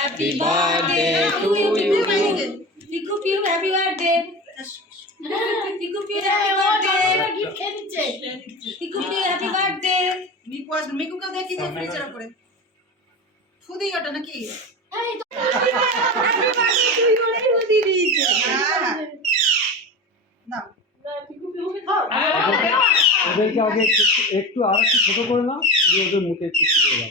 Happy birthday to you Piku Piu happy birthday Piku Piu happy birthday gift খেয়ে দিচ্ছে Piku Piu happy birthday Miku আস মিকুকে দেখি যে ফ্রিজের উপরে ফুদি ওটা নাকি? একটু একটু আর একটু ছোট করে নাও ওদের মুখে একটু একটু করে দাও।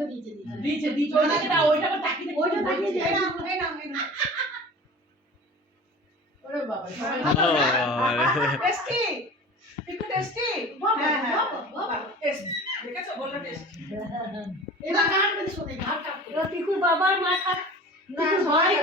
এই দিয়েছে দিয়েছে। দিয়েছে ওইটাকে ওইটা তাকিয়ে ওইটা তাকিয়ে এই না এই না এই না। ওরে বাবা টেস্টি পিকু টেস্টি হ্যাঁ হ্যাঁ। বাবা টেস্টি দেখেছ? বলল টেস্টি এবার গান করে শোনে ঘাট কাঁপছে এবার পিকুর বাবার মাথা না ভয়